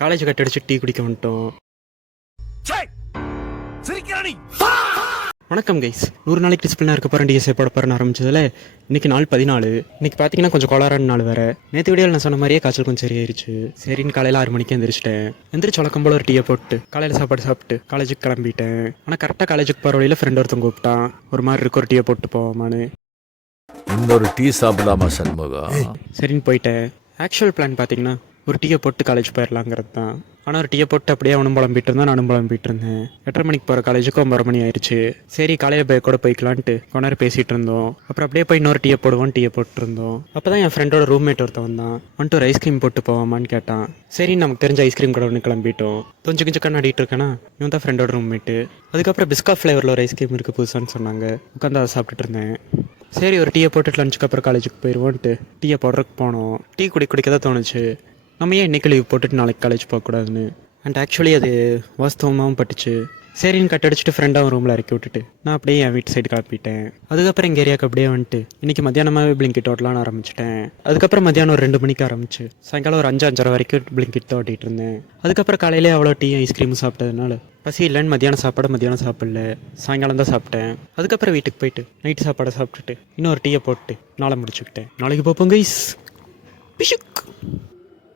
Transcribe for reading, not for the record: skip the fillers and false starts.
College cut அடிச்சு tea குடிக்க வந்துட்டோம். வணக்கம் கைஸ். 100 நாளைக்கு டிசிப்ளினாக இருக்க போகிறேன் டிஎஸ்ஏ போட போகிறேன்னு ஆரம்பிச்சதில் இன்றைக்கி நாள் 14. இன்றைக்கி பார்த்தீங்கன்னா கொஞ்சம் கோளாறான நாள் வேறு. நேற்று வீடியோவில் நான் சொன்ன மாதிரியே காய்ச்சல் கொஞ்சம் சரியாயிருச்சு. சரின்னு காலையில் 6 மணிக்கு எந்திரிச்சிட்டேன். எந்திரிச்சு வழக்கம் போல் ஒரு டீயை போட்டு காலையில் சாப்பாடு சாப்பிட்டு காலேஜுக்கு கிளம்பிட்டேன். ஆனால் கரெக்டாக காலேஜுக்கு போகிற வழியில் ஃப்ரெண்ட் ஒருத்தவங்க கூப்பிட்டான். ஒரு மாதிரி இருக்கு, ஒரு டீயை போட்டு போவாமான்னு. இன்னொரு டீ சாப்பிடலாமா சண்முகா? சரின்னு போயிட்டேன். ஆக்சுவல் பிளான் பார்த்தீங்கன்னா ஒரு டீயை போட்டு காலேஜ் போயிடலாங்கிறது தான். ஆனால் ஒரு டீயை போட்டு அப்படியே அவனும் புலம்பிட்டு இருந்தான், நானும் புலம்பிட்டு இருந்தேன். 8:30 மணிக்கு போகிற காலேஜுக்கு 9:30 மணி ஆயிடுச்சு. சரி காலையில் போய் கூட போய்க்கலான்ட்டு கொஞ்ச நேரம் பேசிகிட்டு இருந்தோம். அப்புறம் அப்படியே போய் இன்னொரு டீயை போடுவோம், டீயை போட்டுருந்தோம். அப்போ தான் என் ஃப்ரெண்டோட ரூம்மேட் ஒருத்தன் வந்தான். வந்துட்டு ஒரு ஐஸ்கிரீம் போட்டு போவாமான்னு கேட்டான். சரி நமக்கு தெரிஞ்ச ஐஸ்கிரீம் கூட ஒன்று கிளம்பிட்டோம். கொஞ்சம் கொஞ்சம் கண்ணாடிட்டு இருக்கேன்னா இவன் தான் ஃப்ரெண்டோட ரூம்மேட்டு. அதுக்கப்புறம் பிஸ்கா ஃப்ளேவரில் ஒரு ஐஸ்கிரீம் இருக்குது புதுசான்னு சொன்னாங்க. உட்காந்து அதை சாப்பிட்டுட்டு இருந்தேன். சரி ஒரு டீயை போட்டுட்டு லஞ்சுக்கு அப்புறம் காலேஜுக்கு போயிடுவோன்ட்டு டீயை போடுறதுக்கு போனோம். டீ குடிக்க தான் தோணுச்சு. நம்ம ஏன் இன்றைக்கி லீவ் போட்டுட்டு நாளைக்கு காலேஜ் போகக்கூடாதுன்னு. அண்ட் ஆக்சுவலி அது வாஸ்தவமாகவும் பட்டுச்சு. சரின்னு கட் அடிச்சுட்டு ஃப்ரெண்டாகவும் ரூமில் இறக்கி விட்டுட்டு நான் அப்படியே என் வீட்டு சைடு கிளப்பிட்டேன். அதுக்கப்புறம் எங்கள் ஏரியாவுக்கு அப்படியே வந்துட்டு இன்றைக்கி மத்தியானமாகவே பிளிங்கிட் ஓட்டலான்னு ஆரம்பிச்சிட்டேன். அதுக்கப்புறம் மத்தியானம் ஒரு 2 மணிக்கு ஆரம்பிச்சு சாயங்காலம் ஒரு 5-5:30 வரைக்கும் பிளிங்கிட் தான் ஓட்டிகிட்டு இருந்தேன். அதுக்கப்புறம் காலையிலே அவ்வளோ டீ ஐஸ்கிரீமும் சாப்பிட்டதுனால பசி இல்லைன்னு மத்தியானம் சாப்பிடல, சாயங்காலம் தான் சாப்பிட்டேன். அதுக்கப்புறம் வீட்டுக்கு போயிட்டு நைட்டு சாப்பாடை சாப்பிட்டுட்டு இன்னொரு டீயை போட்டு நாளை முடிச்சுக்கிட்டேன். நாளைக்கு பார்ப்போம் கைஸ். பிஷுக்.